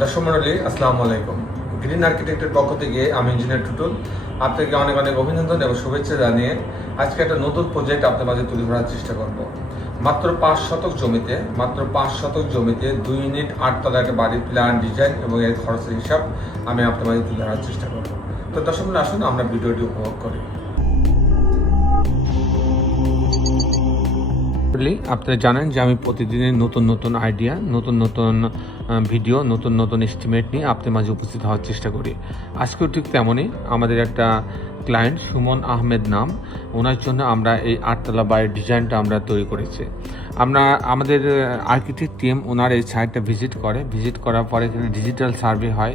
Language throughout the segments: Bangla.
দর্শক মণ্ডলী, আসসালামু আলাইকুম। গ্রিন আর্কিটেক্টের পক্ষ থেকে আমি ইঞ্জিনিয়ার টুটুল আপনাকে অনেক অনেক অভিনন্দন এবং শুভেচ্ছা জানিয়ে আজকে একটা নতুন প্রজেক্ট আপনার মাঝে তুলে ধরার চেষ্টা করব। মাত্র 5 শতক জমিতে 2 ইউনিট 8 তলা একটা বাড়ির প্ল্যান, ডিজাইন এবং এর খরচের হিসাব আমি আপনার মাঝে তুলে ধরার চেষ্টা করব। তো দর্শক মণ্ডলী, আসুন আমরা ভিডিওটি উপভোগ করি। আপনারা জানেন যে আমি প্রতিদিনের নতুন নতুন আইডিয়া, নতুন নতুন ভিডিও, নতুন নতুন এস্টিমেট নিয়ে আপনার মাঝে উপস্থিত হওয়ার চেষ্টা করি। আজকেও ঠিক তেমনই আমাদের একটা ক্লায়েন্ট সুমন আহমেদ নাম, ওনার জন্য আমরা এই 8 তলা বাড়ির ডিজাইনটা আমরা তৈরি করেছি। আমাদের আর্কিটেক্ট টিম ওনার এই সাইটটা ভিজিট করার পরে এখানে ডিজিটাল সার্ভে হয়,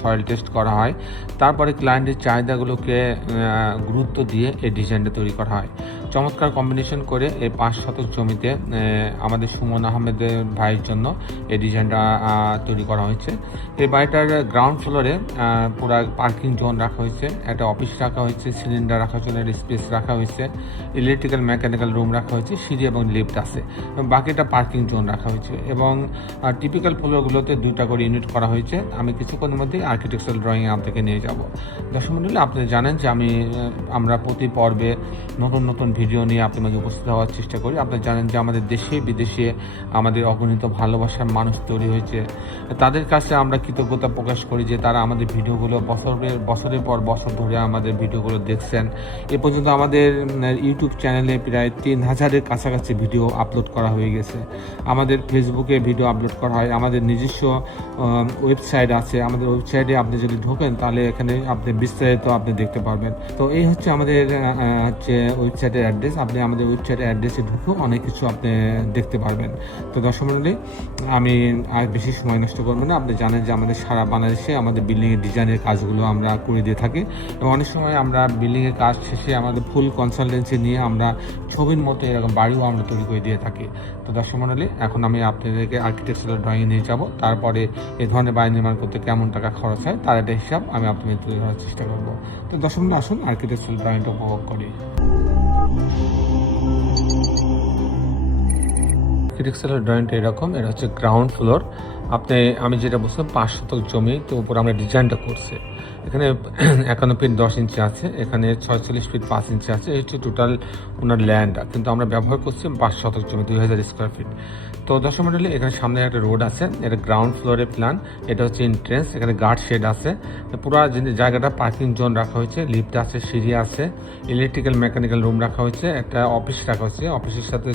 সয়েল টেস্ট করা হয়, তারপরে ক্লায়েন্টের চাহিদাগুলোকে গুরুত্ব দিয়ে এই ডিজাইনটা তৈরি করা হয়। চমৎকার কম্বিনেশন করে এই 5 শতক জমিতে আমাদের সুমন আহমেদের ভাইয়ের জন্য এই ডিজাইনটা তৈরি করা হয়েছে। এই বাড়িটার গ্রাউন্ড ফ্লোরে পুরো পার্কিং জোন রাখা হয়েছে, একটা অফিস রাখা হয়েছে, সিলিন্ডার রাখার জন্য একটা স্পেস রাখা হয়েছে, ইলেকট্রিক্যাল মেকানিক্যাল রুম রাখা হয়েছে, সিঁড়ি এবং লিফট আছে, বাকিটা পার্কিং জোন রাখা হয়েছে এবং টিপিক্যাল ফ্লোরগুলোতে 2টা করে ইউনিট করা হয়েছে। আমি কিছুক্ষণের মধ্যেই আর্কিটেকচারাল ড্রয়িংয়ে আপনাকে নিয়ে যাব। দর্শক মণ্ডলী, আপনারা জানেন যে আমরা প্রতি পর্বে নতুন নতুন ভিডিও নিয়ে আপনার মাঝে উপস্থিত হওয়ার চেষ্টা করি। আপনারা জানেন যে আমাদের দেশে বিদেশে আমাদের অগণিত ভালোবাসার মানুষ তৈরি হয়েছে, তাদের কাছে আমরা কৃতজ্ঞতা প্রকাশ করি যে তারা আমাদের ভিডিওগুলো বছরের পর বছর ধরে আমাদের ভিডিওগুলো দেখছেন। এ পর্যন্ত আমাদের ইউটিউব চ্যানেলে প্রায় 3000-এর কাছাকাছি ভিডিও আপলোড করা হয়ে গেছে। আমাদের ফেসবুকে ভিডিও আপলোড করা হয়, আমাদের নিজস্ব ওয়েবসাইট আছে। আমাদের ওয়েবসাইটে আপনি যদি ঢোকেন তাহলে এখানে আপনি বিস্তারিত আপনি দেখতে পারবেন। তো এই হচ্ছে আমাদের ওয়েবসাইটের অ্যাড্রেস। আপনি আমাদের ওয়েবসাইটের অ্যাড্রেসে ঢুকেও অনেক কিছু আপনি দেখতে পারবেন। তো দর্শক মণ্ডলী, আমি আর বেশি সময় নষ্ট করবো না। আপনি জানেন যে আমাদের সারা বাংলাদেশে আমাদের বিল্ডিংয়ের ডিজাইনের কাজগুলো আমরা করে দিয়ে থাকি এবং অনেক সময় আমরা বিল্ডিংয়ের কাজ শেষে আমাদের ফুল কনসালটেন্সি নিয়ে আমরা ছবির মতো এরকম বাড়িও আমরা তৈরি করে দিয়ে থাকি। তো দর্শক মণ্ডলী, এখন আমি আপনাদেরকে আর্কিটেকচারাল ড্রয়িং নিয়ে যাব, তারপরে এই ধরনের বাড়ি নির্মাণ করতে কেমন টাকা খরচ হয় তার একটা হিসাব আমি আপনাদের তুলে ধরার চেষ্টা করবো। তো দর্শক মণ্ডলী, আসুন আর্কিটেকচারাল ড্রয়িংটা উপভোগ করি। আর্কিটেকচারাল ড্রয়িংটা এরকম, এটা হচ্ছে গ্রাউন্ড ফ্লোর। আমি যেটা বলছিলাম 5 শতক জমি, তো উপর আমরা ডিজাইনটা করছি। এখানে 51 ফিট 10 ইঞ্চি আছে, এখানে 46 ফিট 5 ইঞ্চি আছে। এই হচ্ছে টোটাল ওনার ল্যান্ড, কিন্তু আমরা ব্যবহার করছি 5 শতক জমি, 2000 স্কোয়ার ফিট। তো দর্শক মণ্ডলী, এখানে সামনে একটা রোড আছে, এটা গ্রাউন্ড ফ্লোরের প্ল্যান। এটা হচ্ছে এন্ট্রেন্স, এখানে গার্ড শেড আছে, পুরো জায়গাটা পার্কিং জোন রাখা হয়েছে, লিফট আছে, সিঁড়ি আছে, ইলেকট্রিক্যাল মেকানিক্যাল রুম রাখা হয়েছে, একটা অফিস রাখা হয়েছে, অফিসের সাথে